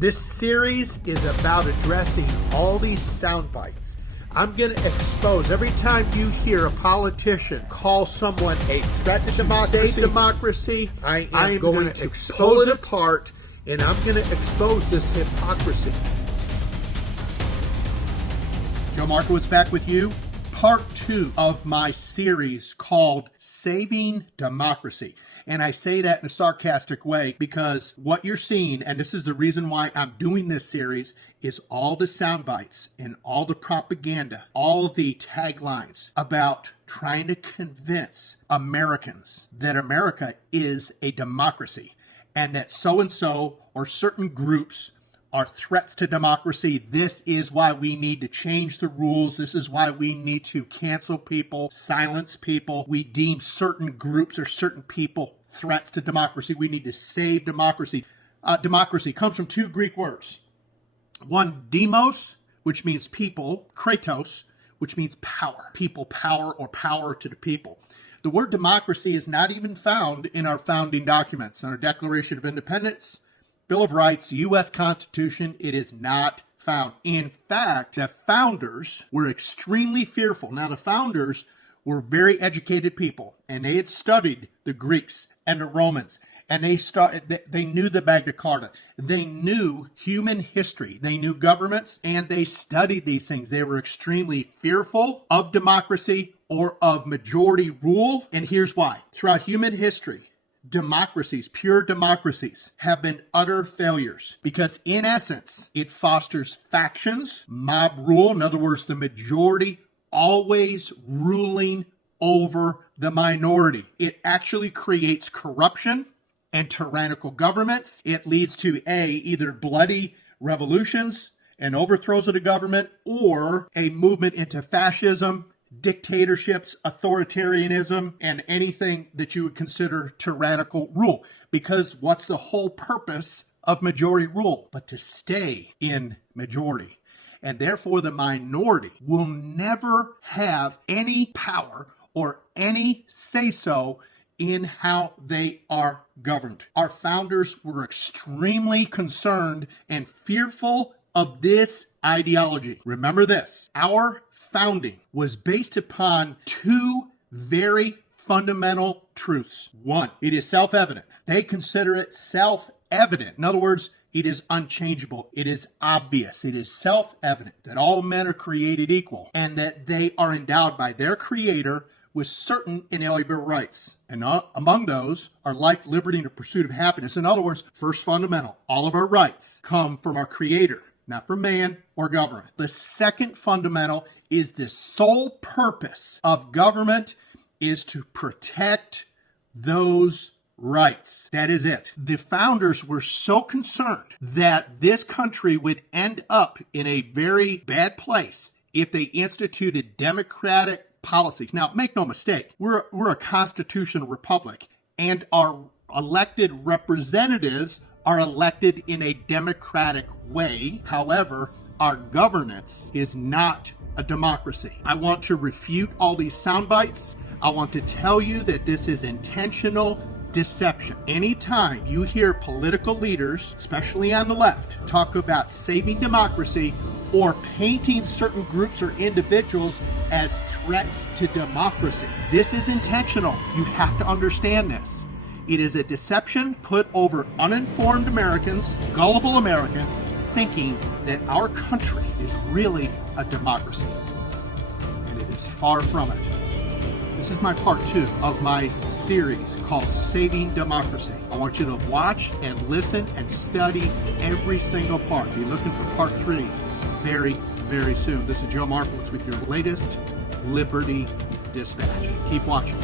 This series is about addressing all these sound bites. I'm going to expose every time you hear a politician call someone a threat to democracy, I am going to expose it apart, and I'm going to expose this hypocrisy. Joe Markowitz back with you. Part 2 of my series called Saving Democracy. And I say that in a sarcastic way because what you're seeing, and this is the reason why I'm doing this series, is all the sound bites and all the propaganda, all the taglines about trying to convince Americans that America is a democracy and that so-and-so or certain groups are threats to democracy. This is why we need to change the rules. This is why we need to cancel people, silence people. We deem certain groups or certain people threats to democracy. We need to save democracy. Democracy comes from 2 Greek words. One, demos, which means people, kratos, which means power. People, power, or power to the people. The word democracy is not even found in our founding documents, in our Declaration of Independence, Bill of Rights, U.S. Constitution. It is not found. In fact, the founders were extremely fearful. Now, the founders were very educated people, and they had studied the Greeks and the Romans, and they knew the Magna Carta. They knew human history. They knew governments, and they studied these things. They were extremely fearful of democracy or of majority rule, and here's why. Throughout human history, democracies, pure democracies, have been utter failures because, in essence, it fosters factions, mob rule. In other words, the majority always ruling over the minority. It actually creates corruption and tyrannical governments. It leads to either bloody revolutions and overthrows of the government, or a movement into fascism, dictatorships, authoritarianism, and anything that you would consider tyrannical rule. Because what's the whole purpose of majority rule? But to stay in majority. And therefore, the minority will never have any power or any say-so in how they are governed. Our founders were extremely concerned and fearful of this ideology. Remember this, our founding was based upon 2 very fundamental truths. 1, it is self-evident. They consider it self-evident. In other words, it is unchangeable. It is obvious. It is self-evident that all men are created equal and that they are endowed by their Creator with certain inalienable rights. And among those are life, liberty, and the pursuit of happiness. In other words, first fundamental, all of our rights come from our Creator, not from man or government. The second fundamental is the sole purpose of government is to protect those rights. That is it. The founders were so concerned that this country would end up in a very bad place if they instituted democratic policies. Now, make no mistake, we're a constitutional republic, and our elected representatives are elected in a democratic way. However, our governance is not a democracy. I want to refute all these sound bites. I want to tell you that this is intentional deception. Anytime you hear political leaders, especially on the left, talk about saving democracy or painting certain groups or individuals as threats to democracy, this is intentional. You have to understand this. It is a deception put over uninformed Americans, gullible Americans, thinking that our country is really a democracy. And it is far from it. This is my part 2 of my series called Saving Democracy. I want you to watch and listen and study every single part. Be looking for part 3 very, very soon. This is Joe Markowitz with your latest Liberty Dispatch. Keep watching.